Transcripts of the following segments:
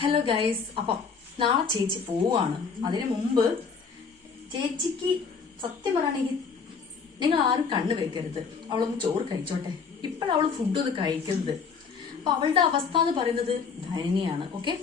Hello guys അപ്പം നാളെ ചേച്ചി പോവാണ് അതിനു മുമ്പ് ചേച്ചിക്ക് സത്യം പറയുകയാണെങ്കിൽ നിങ്ങൾ ആരും കണ്ണു വെക്കരുത്. അവളൊന്ന് ചോറ് കഴിച്ചോട്ടെ. ഇപ്പോഴവൾ ഒന്ന് കഴിക്കുന്നത്. അപ്പൊ അവളുടെ അവസ്ഥ എന്ന് പറയുന്നത് ദയനീയാണ്. ഓക്കെ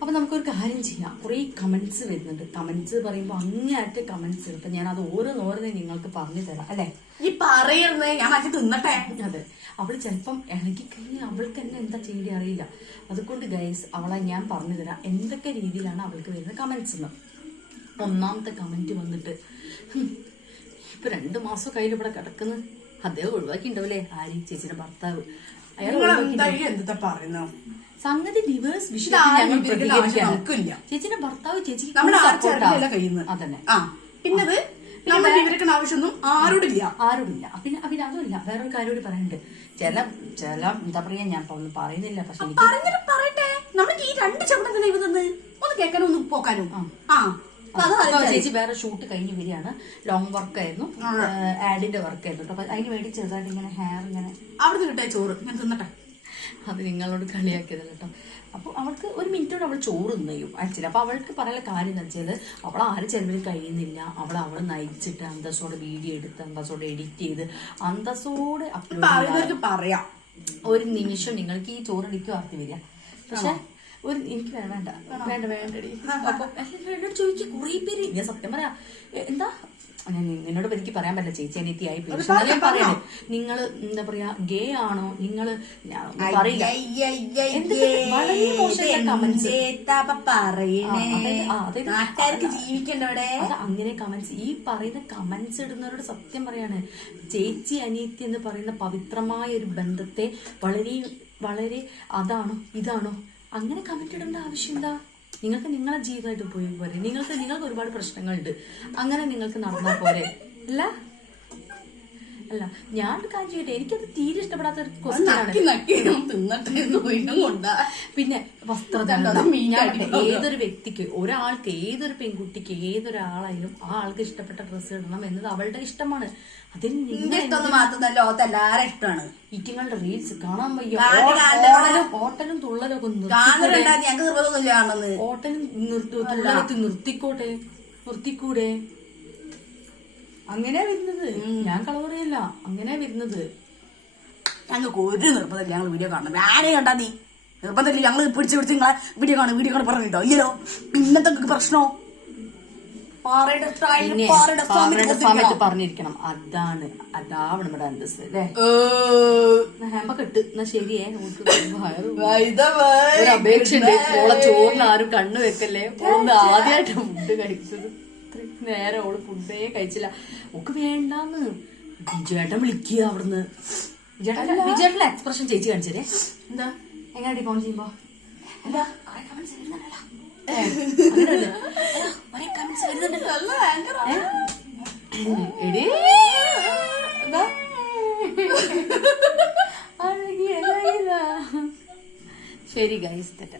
അപ്പൊ നമുക്കൊരു കാര്യം ചെയ്യാം. കുറേ കമന്റ്സ് വരുന്നുണ്ട്. കമന്റ്സ് പറയുമ്പോൾ അങ്ങേയറ്റ കമന്റ്സ് ഇപ്പൊ ഞാൻ അത് ഓരോന്നോരോന്നെ നിങ്ങൾക്ക് പറഞ്ഞു തരാം. അല്ലേ? ഈ പറയുന്നത് ഞാൻ മറ്റേ തിന്നട്ടെ അതെ. അവൾ ചിലപ്പം ഇളകി കഴിഞ്ഞാൽ അവൾക്ക് തന്നെ എന്താ ചെയ്യേണ്ടി അറിയില്ല. അതുകൊണ്ട് ഗൈസ് അവളെ ഞാൻ പറഞ്ഞു തരാം. എന്തൊക്കെ രീതിയിലാണ് അവൾക്ക് വരുന്ന കമന്റ്സ് എന്ന് ഒന്നാമത്തെ കമന്റ് വന്നിട്ട് "ഹും, ഇപ്പൊ രണ്ടു മാസം കയ്യിൽ ഇവിടെ കിടക്കുന്നു. അദ്ദേഹം ഒഴിവാക്കി ഉണ്ടാവില്ലേ ആരി? ചേച്ചിയുടെ ഭർത്താവ്. സംഗതി ഡിവേഴ്സ് വിഷയത്തിൽ. ചേച്ചിന്റെ ഭർത്താവ് ചേച്ചിക്ക് അതന്നെ. പിന്നത് നമ്മൾ വിവരിക്കേണ്ട ആവശ്യമൊന്നും ആരോടില്ല. ആരോടില്ല. പിന്നെ പിന്നെ അതുമല്ല. വേറൊരു കാര്യം കൂടി പറയാനുണ്ട് ചില ചില എന്താ പറയാ ഞാൻ ഒന്നും പറയുന്നില്ല. പക്ഷെ പറഞ്ഞിട്ട് പറയട്ടെ? നമ്മൾക്ക് ഈ രണ്ട് ചെമ്പടം തന്നെ തന്ന് ഒന്ന് കേൾക്കാനും ഒന്ന് പോക്കാനും. ആ. ചേച്ചി വേറെ ഷൂട്ട് കഴിഞ്ഞ് വരികയാണ്. ലോങ് വർക്ക് ആയിരുന്നു. ആഡിന്റെ വർക്ക് ആയിരുന്നു. അപ്പൊ അതിന് വേണ്ടി ചെറുതായിട്ട് ഇങ്ങനെ ഹെയർ ഇങ്ങനെ അവിടെ നിന്ന് കിട്ടിയ ചോറ്. ഞാൻ തിന്നട്ടെ. അത് നിങ്ങളോട് കളിയാക്കിയതല്ല കേട്ടോ. അപ്പോൾ അവൾക്ക് ഒരു മിനിറ്റോട് അവൾ ചോറ് തിന്നയും ആക്ച്വലി അപ്പോൾ അവൾക്ക് പറയാനുള്ള കാര്യം എന്താ വെച്ചാൽ അവൾ ആരും ചെലവിൽ കഴിയുന്നില്ല. അവൾ അവൾ നയിച്ചിട്ട് അന്തസ്സോടെ വീഡിയോ എടുത്ത് അന്തസ്സോടെ എഡിറ്റ് ചെയ്ത് അന്തസ്സോടെ അപ്ലോഡ് പറയാം. ഒരു നിമിഷം നിങ്ങൾക്ക് ഈ ചോറടിക്കും ആർത്തി വരിക. പക്ഷെ ഒരു എനിക്ക് വേണ്ട വേണ്ട വേണ്ട വേണ്ടടി. അപ്പൊ എന്നോട് കുറെ പേര് ഞാൻ സത്യം പറയാ എന്താ നിന്നോട് എനിക്ക് പറയാൻ പറ്റില്ല. ചേച്ചി അനിയത്തിയായി ആയി പറയുന്നത് എന്നാലും ഞാൻ പറയണേ നിങ്ങൾ എന്താ പറയാ ഗേ ആണോ? നിങ്ങൾ പറയില്ല. വളരെ അങ്ങനെ കമന്റ്സ് ഈ പറയുന്ന കമന്റ്സ് ഇടുന്നവരോട് സത്യം പറയാണ്. ചേച്ചി അനിയത്തി എന്ന് പറയുന്ന പവിത്രമായ ഒരു ബന്ധത്തെ വളരെ വളരെ അതാണോ ഇതാണോ? അങ്ങനെ കമന്റ് ഇടേണ്ട ആവശ്യം എന്താ? നിങ്ങൾക്ക് നിങ്ങളുടെ ജീവിതമായിട്ട് പോയി പോരെ. നിങ്ങൾക്ക് നിങ്ങൾക്ക് ഒരുപാട് പ്രശ്നങ്ങളുണ്ട്. അങ്ങനെ നിങ്ങൾക്ക് നടന്നാൽ പോരെ. അല്ല? അല്ല ഞാൻ കാഞ്ചിയുടെ എനിക്കത് തീരെ ഇഷ്ടപ്പെടാത്ത ഒരു പിന്നെ വസ്ത്രധാരണം ഏതൊരു വ്യക്തിക്ക് ഒരാൾക്ക് ഏതൊരു പെൺകുട്ടിക്ക് ഏതൊരാളായാലും ആ ആൾക്ക് ഇഷ്ടപ്പെട്ട ഡ്രസ്സ് ഇടണം എന്നത് അവളുടെ ഇഷ്ടമാണ്. അതിന് നിന്റെ നിങ്ങൾ ഇഷ്ടമൊന്നും മാത്രമല്ല ലോകത്ത് എല്ലാരും ഇഷ്ടമാണ്. ഇറ്റിങ്ങളുടെ റീൽസ് കാണാൻ വയ്യ. ഓട്ടലും തുള്ളലും ഒക്കെ നിർത്തി തുള്ളലൊക്കെ നിർത്തിക്കോട്ടെ നിർത്തിക്കൂടെ? അങ്ങനെയാ വരുന്നത്. ഞാൻ കളവറിയല്ല അങ്ങനെ വരുന്നത്. ഞങ്ങൾക്ക് ഒരു നിർബന്ധമില്ല. ഞങ്ങൾ വീഡിയോ കാണണം. ഞാനേ കണ്ടാ നീ? നിർബന്ധമില്ല. ഞങ്ങൾ പിടിച്ച് പിടിച്ച് നിങ്ങളെ വീഡിയോ കാണും. വീഡിയോ കാണാൻ പറഞ്ഞിട്ടോ ഇല്ലല്ലോ പിന്നത്തെ പ്രശ്നോ? സമയത്ത് പറഞ്ഞിരിക്കണം. അതാണ്. അതാവണം ഇവിടെ അന്തസ്. അല്ലേ? ഏ, ഹേമ കെട്ട് എന്നാ ശരിയേ. നമുക്ക് അപേക്ഷ ഉണ്ട് ഒരു ഓളെ ചോറിന് ആരും കണ്ണു വെക്കല്ലേ? ഓളൊന്ന് ആദ്യമായിട്ട് ഫുഡ് കഴിച്ചത്. നേരം ഓൾ ഫുഡേ കഴിച്ചില്ല ഓക്ക് വേണ്ടാന്ന് വിജയേട്ടൻ വിളിക്കുക അവിടുന്ന് വിജയേട്ടൻ വിജയേട്ടന്റെ എക്സ്പ്രഷൻ ചേച്ചി കാണിച്ചേ എന്താ എങ്ങനെയാ ഫോൺ ചെയ്യുമ്പോ എന്താ കുറെ കമന്റ്സ് വരുന്നുണ്ടല്ലോ ഏ, അങ്ങനെയല്ലേ? അയ്യോ, കുറെ കമന്റ്സ് വരുന്നുണ്ടല്ലോ നല്ല anchor ആ. എടീ. എന്താ? അഴകിയ ലൈല. ശരി ഗൈസ് തെറ്റാ